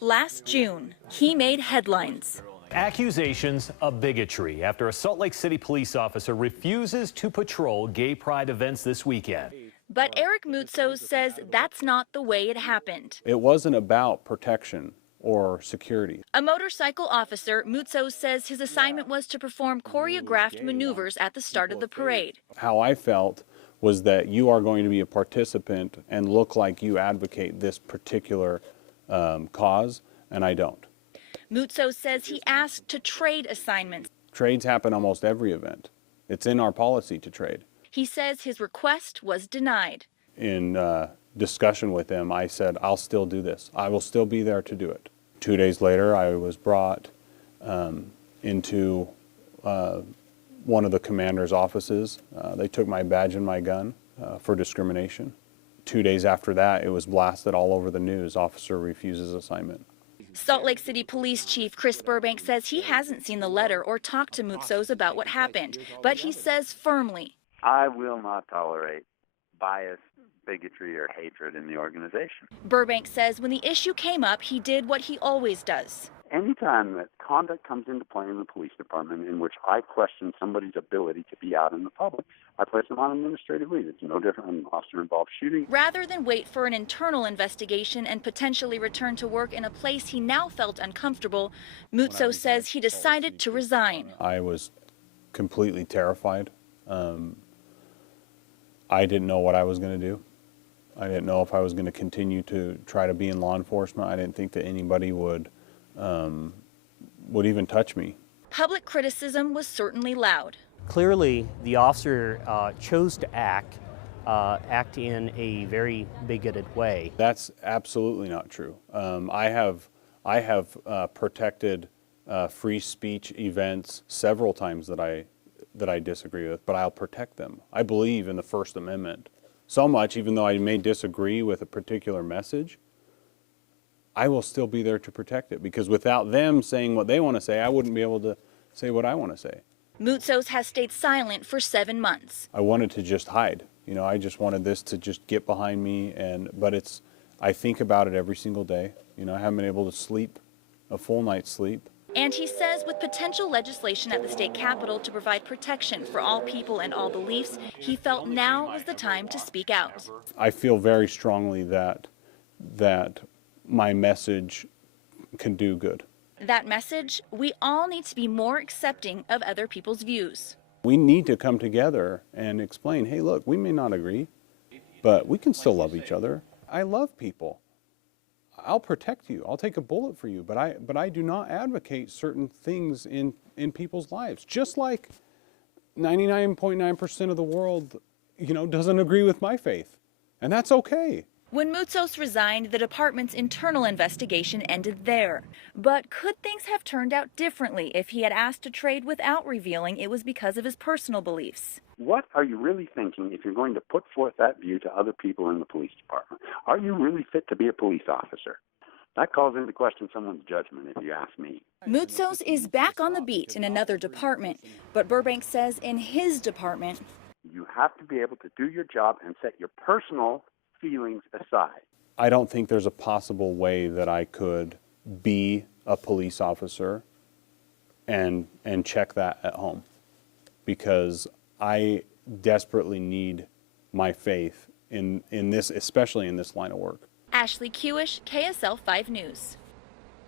Last June, he made headlines. Accusations of bigotry after a Salt Lake City police officer refuses to patrol gay pride events this weekend. But Eric Moutsos says that's not the way it happened. It wasn't about protection or security. A motorcycle officer, Moutsos says his assignment was to perform choreographed maneuvers at the start of the parade. How I felt was that you are going to be a participant and look like you advocate this particular cause, and I don't. Moutsos says he asked to trade assignments. Trades happen almost every event. It's in our policy to trade. He says his request was denied. In discussion with him, I said, I'll still do this. I will still be there to do it. 2 days later, I was brought into one of the commander's offices. They took my badge and my gun for discrimination. 2 days after that, it was blasted all over the news. Officer refuses assignment. Salt Lake City Police Chief Chris Burbank says he hasn't seen the letter or talked to Moutsos about what happened, but he says firmly, I will not tolerate bias, bigotry, or hatred in the organization. Burbank says when the issue came up, he did what he always does. Anytime that conduct comes into play in the police department in which I question somebody's ability to be out in the public, I place them on administrative leave. It's no different than an officer-involved shooting. Rather than wait for an internal investigation and potentially return to work in a place he now felt uncomfortable, Moutsos says he decided to resign. I was completely terrified. I didn't know what I was going to do. I didn't know if I was going to continue to try to be in law enforcement. I didn't think that anybody would even touch me. Public criticism was certainly loud. Clearly, the officer chose to act in a very bigoted way. That's absolutely not true. I have protected free speech events several times that I disagree with, but I'll protect them. I believe in the First Amendment so much, even though I may disagree with a particular message, I will still be there to protect it, because without them saying what they want to say, I wouldn't be able to say what I want to say. Moutsos has stayed silent for 7 months. I wanted to just hide. You know, I just wanted this to just get behind me, but I think about it every single day. You know, I haven't been able to sleep a full night's sleep. And he says with potential legislation at the state capitol to provide protection for all people and all beliefs, he felt now was the time to speak out. I feel very strongly that my message can do good. That message, we all need to be more accepting of other people's views. We need to come together and explain, hey, look, we may not agree, but we can still love each other. I love people. I'll protect you. I'll take a bullet for you, but I do not advocate certain things in people's lives. Just like 99.9% of the world, you know, doesn't agree with my faith, and that's okay. When Moutsos resigned, the department's internal investigation ended there. But could things have turned out differently if he had asked to trade without revealing it was because of his personal beliefs? What are you really thinking if you're going to put forth that view to other people in the police department? Are you really fit to be a police officer? That calls into question someone's judgment, if you ask me. Moutsos is back on the beat in another department, but Burbank says in his department, you have to be able to do your job and set your personal feelings aside. I don't think there's a possible way that I could be a police officer and check that at home, because I desperately need my faith in this, especially in this line of work. Ashley Kewish, KSL 5 News.